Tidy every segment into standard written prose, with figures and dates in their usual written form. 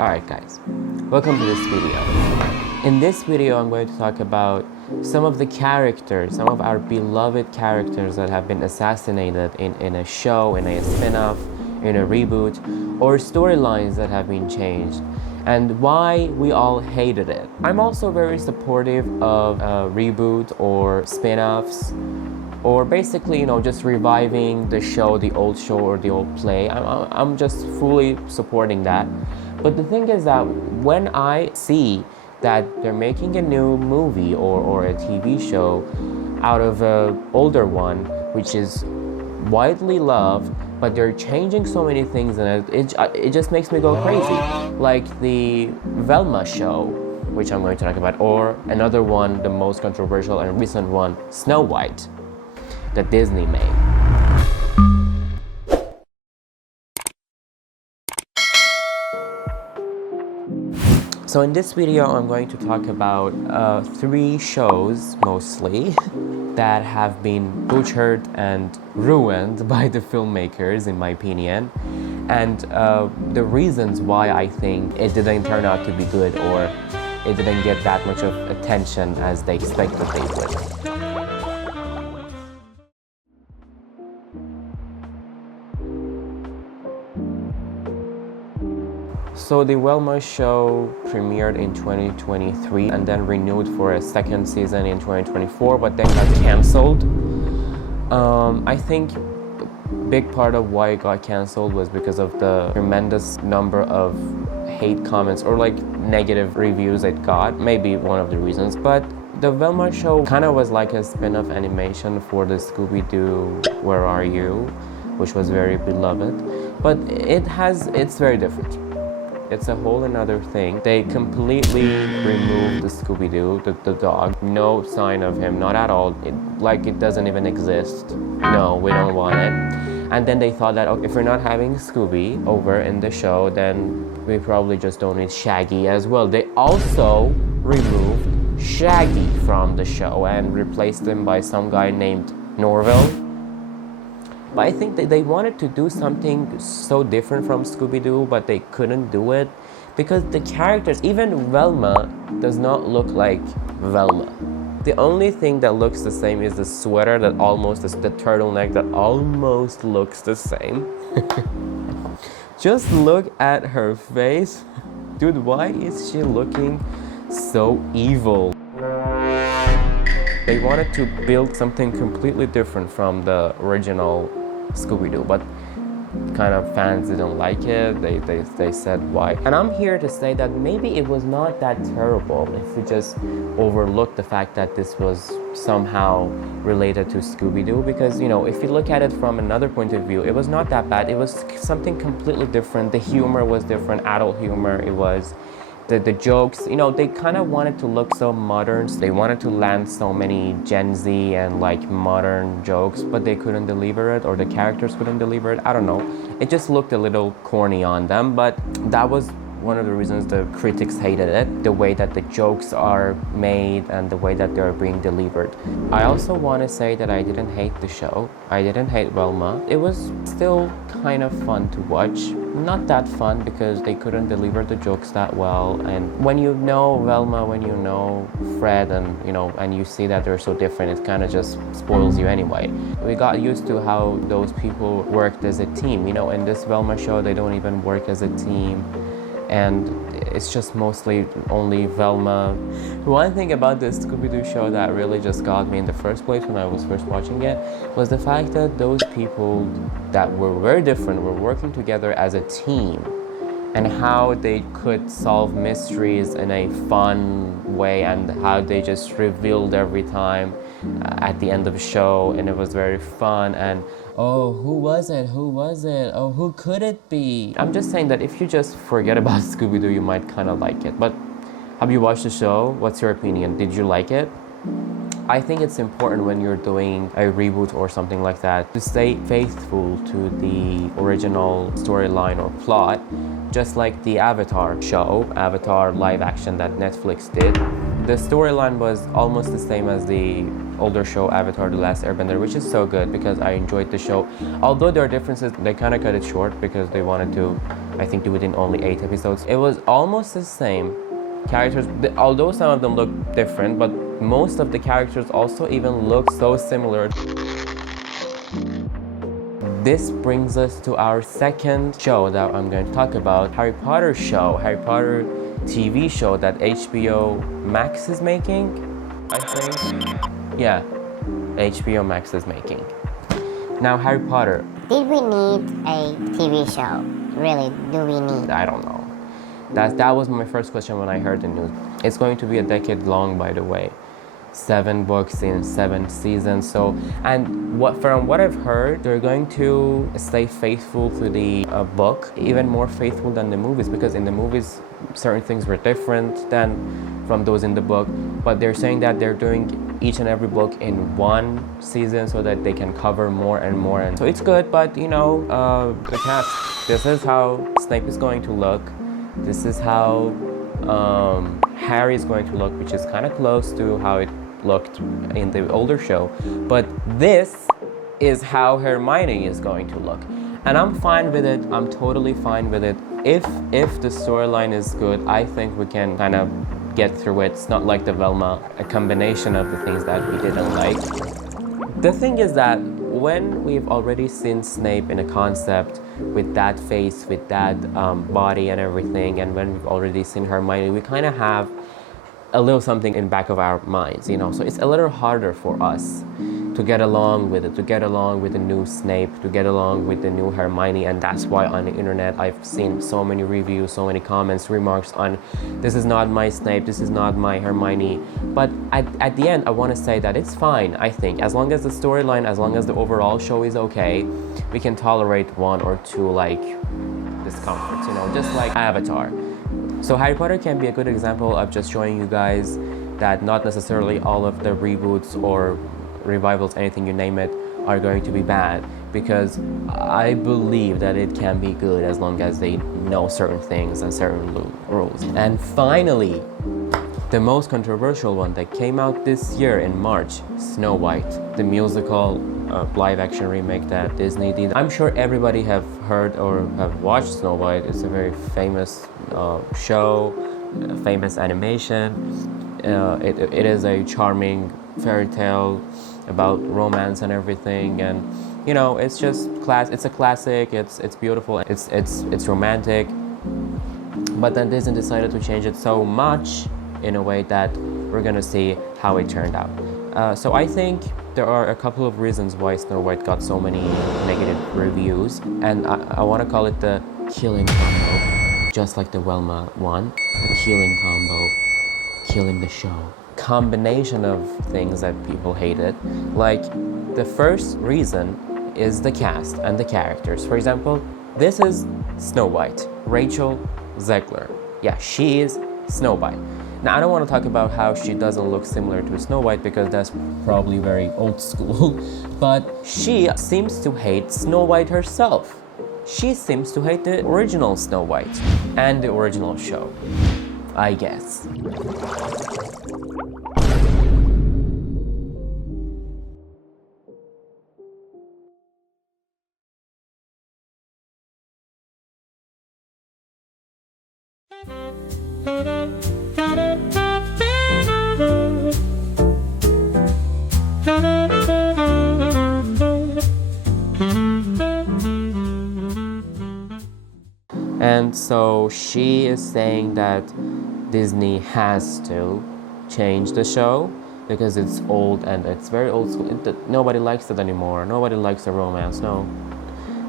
Alright guys, welcome to this video. In this video I'm going to talk about some of the characters, some of our beloved characters that have been assassinated in a show, in a spin-off, in a reboot, or storylines that have been changed, and why we all hated it. I'm also very supportive of a reboot or spin-offs, or basically, just reviving the show, the old show or the old play. I'm just fully supporting that. But the thing is that when I see that they're making a new movie or a TV show out of an older one, which is widely loved, but they're changing so many things in it, it just makes me go crazy. Like the Velma show, which I'm going to talk about, or another one, the most controversial and recent one, Snow White, that Disney made. So in this video, I'm going to talk about 3 shows, mostly, that have been butchered and ruined by the filmmakers, in my opinion, and the reasons why I think it didn't turn out to be good, or it didn't get that much of attention as they expected they would. So the Velma show premiered in 2023 and then renewed for a second season in 2024, but then got cancelled. I think a big part of why it got cancelled was because of the tremendous number of hate comments or like negative reviews it got, maybe one of the reasons. But the Velma show kind of was like a spin-off animation for the Scooby-Doo Where Are You, which was very beloved, but it's very different. It's a whole another thing. They completely removed the Scooby-Doo, the dog. No sign of him, not at all. It doesn't even exist. No, we don't want it. And then they thought that, okay, if we're not having Scooby over in the show, then we probably just don't need Shaggy as well. They also removed Shaggy from the show and replaced him by some guy named Norville. But I think that they wanted to do something so different from Scooby-Doo, but they couldn't do it because the characters, even Velma, does not look like Velma. The only thing that looks the same is the sweater the turtleneck that almost looks the same. Just look at her face. Dude, why is she looking so evil? They wanted to build something completely different from the original Scooby-Doo, but kind of fans didn't like it. They said why. And I'm here to say that maybe it was not that terrible if we just overlooked the fact that this was somehow related to Scooby-Doo, because if you look at it from another point of view, it was not that bad. It was something completely different. The humor was different, adult humor. It was the jokes, they kind of wanted to look so modern. They wanted to land so many Gen Z and modern jokes, but they couldn't deliver it, or the characters couldn't deliver it. I don't know. It just looked a little corny on them, but that was one of the reasons the critics hated it, the way that the jokes are made and the way that they're being delivered. I also want to say that I didn't hate the show. I didn't hate Velma. It was still kind of fun to watch. Not that fun because they couldn't deliver the jokes that well. And when you know Velma, when you know Fred, and you see that they're so different, it kind of just spoils you anyway. We got used to how those people worked as a team. In this Velma show, they don't even work as a team. And it's just mostly only Velma. One thing about this Scooby-Doo show that really just got me in the first place when I was first watching it was the fact that those people that were very different were working together as a team, and how they could solve mysteries in a fun way, and how they just revealed every time at the end of the show, and it was very fun. And oh, who was it? Oh, who could it be? I'm just saying that if you just forget about Scooby-Doo, you might kind of like it. But have you watched the show? What's your opinion? Did you like it? I think it's important when you're doing a reboot or something like that to stay faithful to the original storyline or plot, just like the Avatar show, Avatar live action that Netflix did. The storyline was almost the same as the older show Avatar The Last Airbender, which is so good because I enjoyed the show. Although there are differences, they kind of cut it short because they wanted to I think do it in only 8 episodes. It was almost the same characters, although some of them look different, but most of the characters also even look so similar. This brings us to our second show that I'm going to talk about, Harry Potter TV show that HBO Max is making, I think. Yeah, HBO Max is making. Now, Harry Potter. Did we need a TV show? Really, do we need? I don't know. That was my first question when I heard the news. It's going to be a decade long, by the way. 7 books in 7 seasons. So, and from what I've heard, they're going to stay faithful to the book, even more faithful than the movies, because in the movies, certain things were different than from those in the book. But they're saying that they're doing each and every book in 1 season so that they can cover more and more. And so it's good, but you know, the cast. This is how Snape is going to look. This is how Harry is going to look, which is kind of close to how it looked in the older show. But this is how Hermione is going to look. And I'm fine with it. I'm totally fine with it. If the storyline is good, I think we can kind of get through it. It's not like the Velma, a combination of the things that we didn't like. The thing is that when we've already seen Snape in a concept with that face, with that body and everything, and when we've already seen Hermione, we kind of have a little something in back of our minds, you know. So it's a little harder for us to get along with it, to get along with the new Snape, to get along with the new Hermione. And that's why on the internet I've seen so many reviews, so many comments, remarks on this is not my Snape, this is not my Hermione. But at the end I want to say that it's fine. I think as long as the storyline, as long as the overall show is okay, we can tolerate 1 or 2 like discomforts, you know, just like Avatar. So Harry Potter can be a good example of just showing you guys that not necessarily all of the reboots or revivals, anything you name it, are going to be bad, because I believe that it can be good as long as they know certain things and certain rules. And finally, the most controversial one that came out this year in March, Snow White, the musical live-action remake that Disney did. I'm sure everybody have heard or have watched Snow White. It's a very famous show, famous animation. It is a charming fairy tale about romance and everything, and you know, it's just it's a classic. It's beautiful. It's romantic. But then Disney decided to change it so much in a way that we're gonna see how it turned out. So I think there are a couple of reasons why Snow White got so many negative reviews, and I want to call it the killing combo, just like the Velma one. The killing combo, killing the show. Combination of things that people hated. Like, the first reason is the cast and the characters. For example, this is Snow White, Rachel Zegler. Yeah, she is Snow White. Now, I don't want to talk about how she doesn't look similar to Snow White, because that's probably very old school, but she seems to hate Snow White herself. She seems to hate the original Snow White and the original show, I guess. And so she is saying that Disney has to change the show because it's old and it's very old school. Nobody likes it anymore. Nobody likes the romance. No.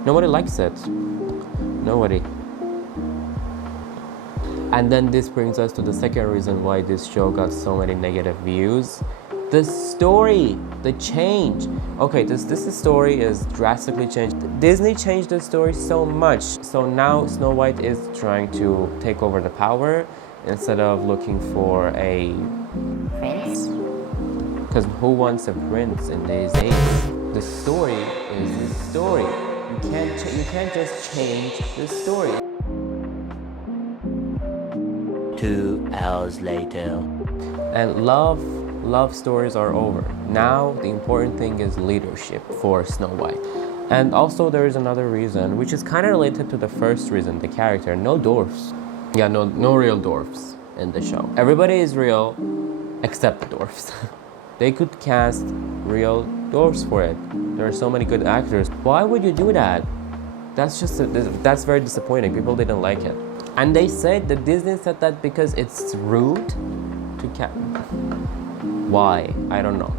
Nobody likes it. Nobody. And then this brings us to the second reason why this show got so many negative views. The story, the change. Okay, this story is drastically changed. Disney changed the story so much. So now Snow White is trying to take over the power instead of looking for a Prince? Because who wants a prince in these days? The story is the story. You can't just change the story. 2 hours later. And love stories are over. Now the important thing is leadership for Snow White. And also there is another reason, which is kind of related to the first reason, the character. No dwarfs. Yeah, no real dwarfs in the show. Everybody is real except the dwarfs. They could cast real dwarfs for it. There are so many good actors. Why would you do that? That's very disappointing. People didn't like it. And they said that Disney said that because it's rude to cast. Why? I don't know.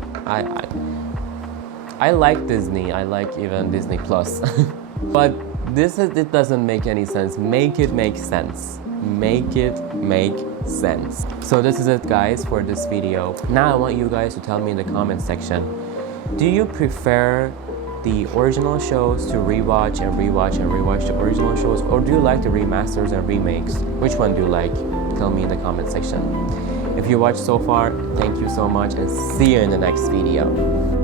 I like Disney. I like even Disney Plus. But it doesn't make any sense. Make it make sense. Make it make sense. So this is it, guys, for this video. Now I want you guys to tell me in the comment section, do you prefer the original shows to rewatch and rewatch and rewatch the original shows, or do you like the remasters and remakes? Which one do you like? Tell me in the comment section. If you watched so far, thank you so much, and see you in the next video.